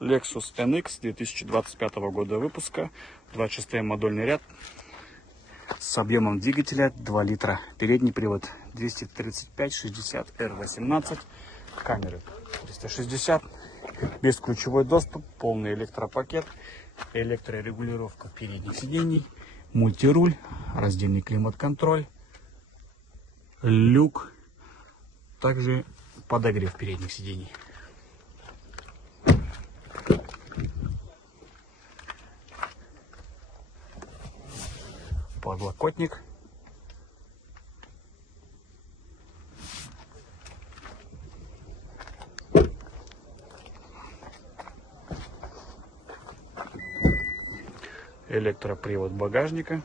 Lexus NX 2025 года выпуска, 26 модульный ряд с объемом двигателя 2 литра. Передний привод 235/60R18, камеры 360, бесключевой доступ, полный электропакет, электрорегулировка передних сидений, мультируль, раздельный климат-контроль, люк, также подогрев передних сидений. Подлокотник. Электропривод багажника.